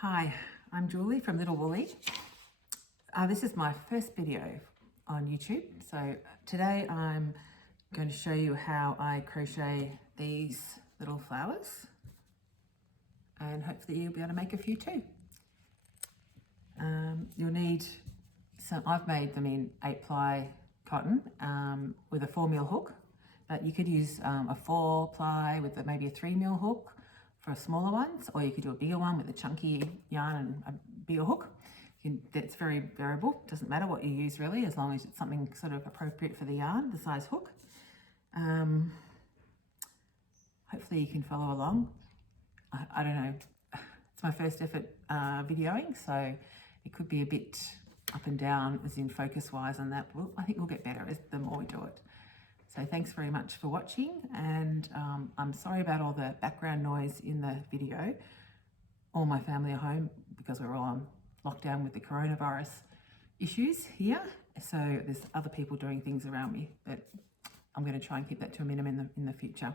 Hi, I'm Julie from Little Woolly. This is my first video on YouTube. So today I'm going to show you how I crochet these little flowers, and hopefully you'll be able to make a few too. You'll need some, I've made them in 8-ply cotton with a 4mm hook, but you could use a 4-ply with maybe a 3mm hook for smaller ones, or you could do a bigger one with a chunky yarn and a bigger hook. That's very variable. Doesn't matter what you use really, as long as it's something sort of appropriate for the yarn, the size hook. Hopefully you can follow along. I don't know, it's my first effort videoing, so it could be a bit up and down as in focus wise, and that I think we'll get better as the more we do it. So thanks very much for watching, and I'm sorry about all the background noise in the video. All my family are home because we're all on lockdown with the coronavirus issues here, so there's other people doing things around me, but I'm going to try and keep that to a minimum in the future.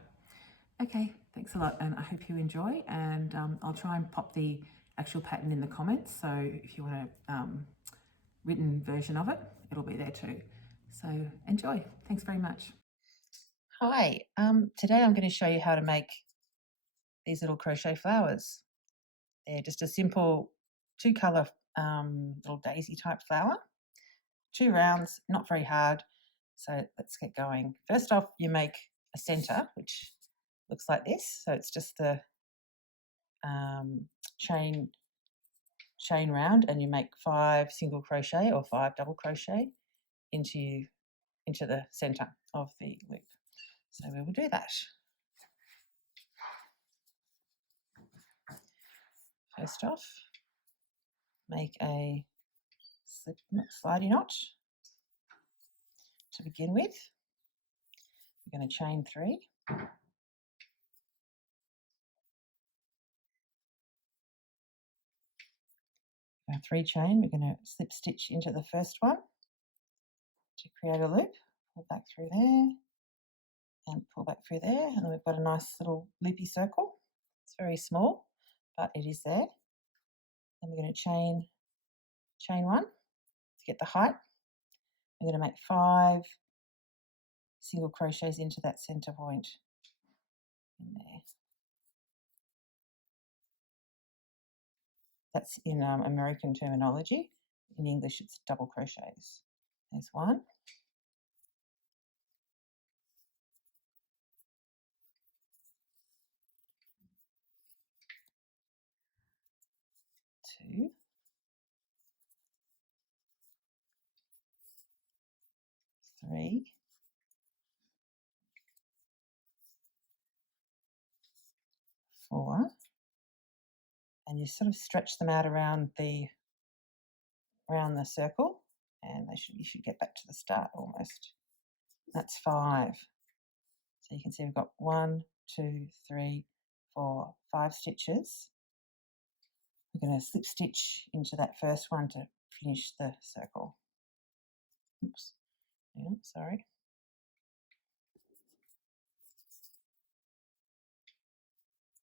Okay, thanks a lot, and I hope you enjoy, and I'll try and pop the actual pattern in the comments, so if you want a written version of it, it'll be there too. So enjoy. Thanks very much. Hi, today I'm going to show you how to make these little crochet flowers. They're just a simple 2-colour little daisy type flower, 2 rounds, not very hard. So let's get going. First off, you make a centre, which looks like this. So it's just the chain round, and you make 5 single crochet or 5 double crochet into the centre of the loop. So we will do that. First off, make a slidey knot to begin with. We're going to chain 3. Our 3 chain, we're going to slip stitch into the first one to create a loop. Pull back through there and pull back through there, and then we've got a nice little loopy circle. It's very small, but it is there. Then we're going to chain 1 to get the height. We're going to make 5 single crochets into that center point in there. That's in American terminology. In English, it's double crochets. There's 1. 2. 3. 4. And you sort of stretch them out around the circle, and you should get back to the start almost. That's 5. So you can see we've got 1, 2, 3, 4, 5 stitches. We're going to slip stitch into that first one to finish the circle. Oops, yeah, sorry.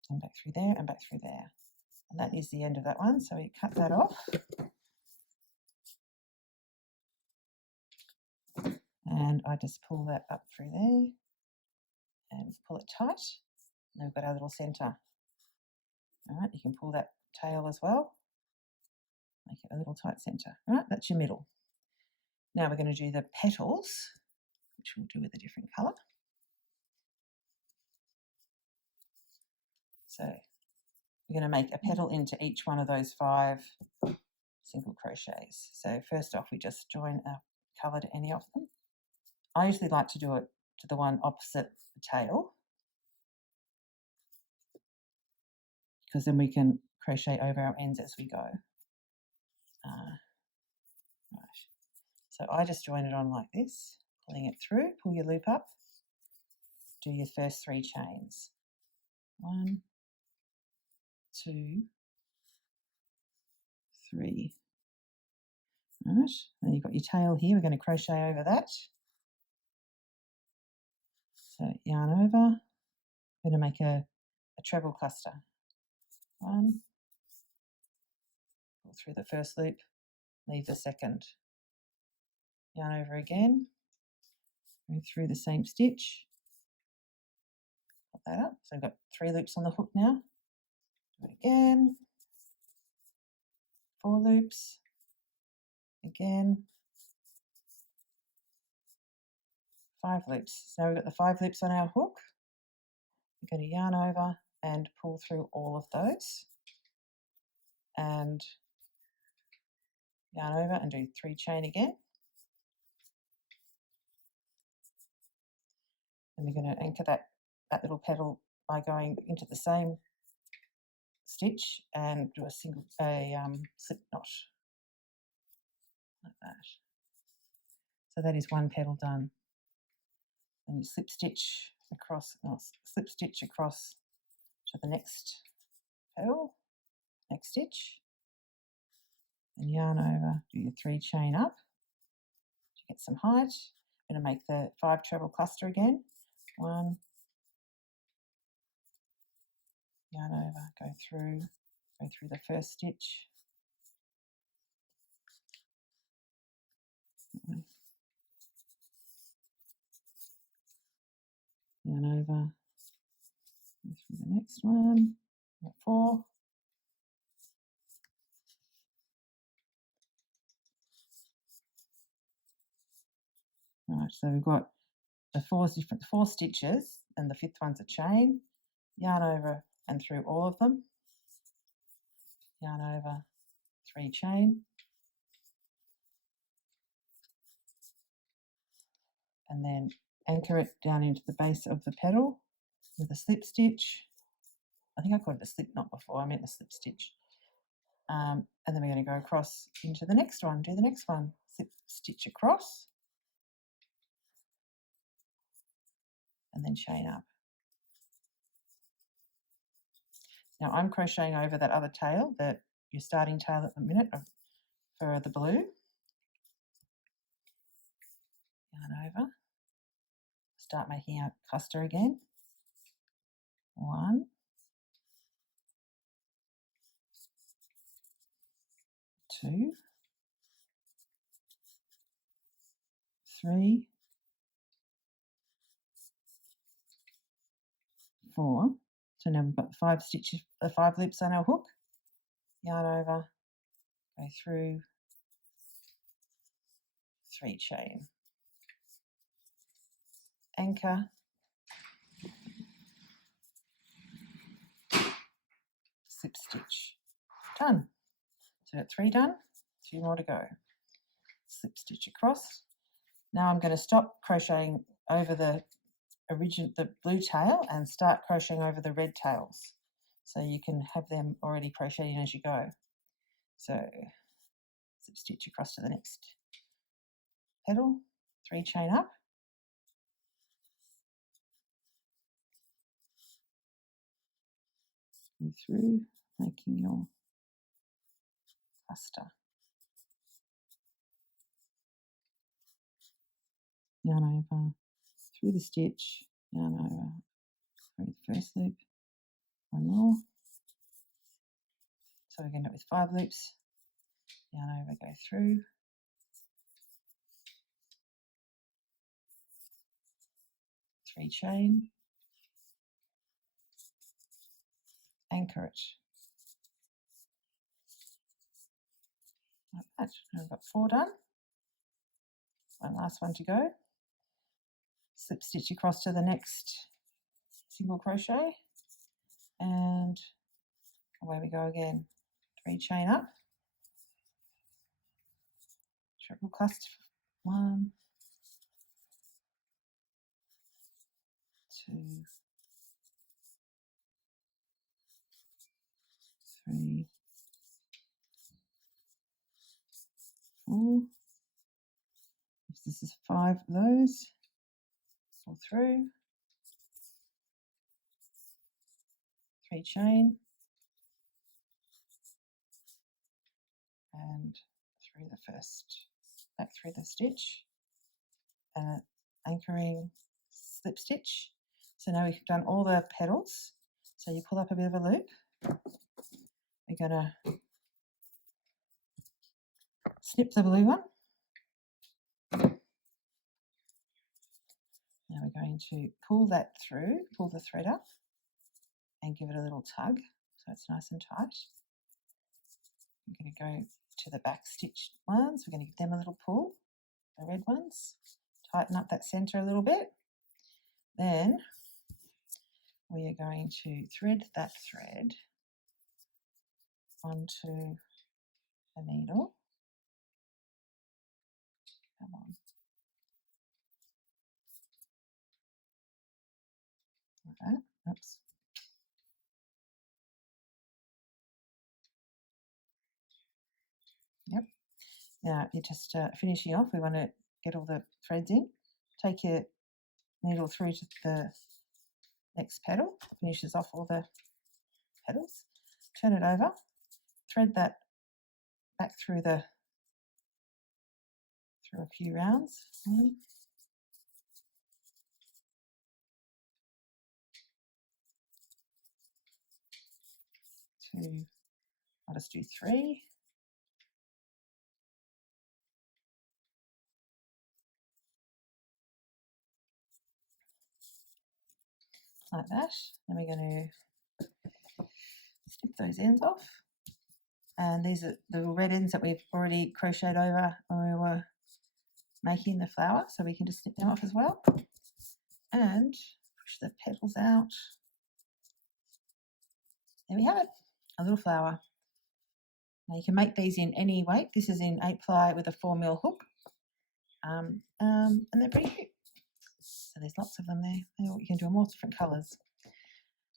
And back through there and back through there. And that is the end of that one, so we cut that off. And I just pull that up through there and pull it tight. And then we've got our little centre. All right, you can pull that tail as well. Make it a little tight centre. All right, that's your middle. Now we're going to do the petals, which we'll do with a different colour. So we're going to make a petal into each one of those 5 single crochets. So first off, we just join a colour to any of them. I usually like to do it to the one opposite the tail, because then we can crochet over our ends as we go. Right. So I just join it on like this, pulling it through, pull your loop up, do your first 3 chains. 1, 2, 3. Right, then you've got your tail here. We're going to crochet over that. So yarn over. We're going to make a treble cluster. 1, pull through the first loop, leave the second, yarn over again, go through the same stitch, put that up. So I've got 3 loops on the hook now. Do it again, 4 loops, again, 5 loops. So now we've got the 5 loops on our hook. We're going to yarn over and pull through all of those, and yarn over and do 3 chain again. And we're going to anchor that little petal by going into the same stitch and do a slip knot like that. So that is one petal done. And you slip stitch across to the next petal, next stitch, and yarn over, do your 3 chain up to get some height. I'm going to make the 5 treble cluster again. 1, yarn over, go through the first stitch, yarn over, go through the next one, 4, right, so we've got the 4 stitches, and the 5th one's a chain, yarn over and through all of them, yarn over, 3 chain, and then anchor it down into the base of the petal with a slip stitch. I think I called it a slip knot before, I meant a slip stitch. And then we're going to go across into the next one, do the next one, slip stitch across, and then chain up. Now I'm crocheting over that other tail, your starting tail at the minute for the blue. Yarn over, start making our cluster again. 1, 2, 3, 4. So now we've got 5 stitches, 5 loops on our hook. Yarn over, go through, 3 chain, anchor, slip stitch. Done. So that's 3 done, 2 more to go. Slip stitch across. Now I'm going to stop crocheting over the blue tail and start crocheting over the red tails, so you can have them already crocheted in as you go. So slip stitch across to the next petal, 3 chain up, go through, making your cluster. Yarn over, through the stitch, yarn over, through the first loop, 1 more. So we're going to end up with 5 loops, yarn over, go through, 3 chain, anchor it. Like that. And I've got 4 done. One last one to go. Slip stitch across to the next single crochet, and away we go again. 3 chain up, triple cluster, 1, 2, 3, 4. This is 5 of those. Pull through, 3 chain, and through the first, back through the stitch, and anchoring slip stitch. So now we've done all the petals. So you pull up a bit of a loop. We're going to snip the blue one. Now we're going to pull that through, pull the thread up and give it a little tug so it's nice and tight. I'm going to go to the back stitched ones. We're going to give them a little pull, the red ones. Tighten up that centre a little bit. Then we are going to thread that thread onto the needle. Come on. Okay. Oops. Yep. Now you're just finishing off. We want to get all the threads in. Take your needle through to the next petal. Finishes off all the petals. Turn it over. Thread that back through a few rounds. 1, 2. I'll just do 3. Like that. Then we're going to snip those ends off. And these are the red ends that we've already crocheted over when we were making the flower, so we can just snip them off as well. And push the petals out. There we have it, a little flower. Now you can make these in any weight. This is in 8-ply with a 4mm hook. And they're pretty cute. So there's lots of them there. You can do them all different colours.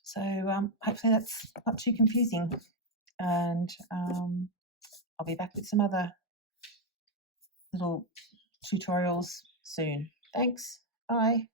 So hopefully that's not too confusing. And I'll be back with some other little tutorials soon. Thanks. Bye.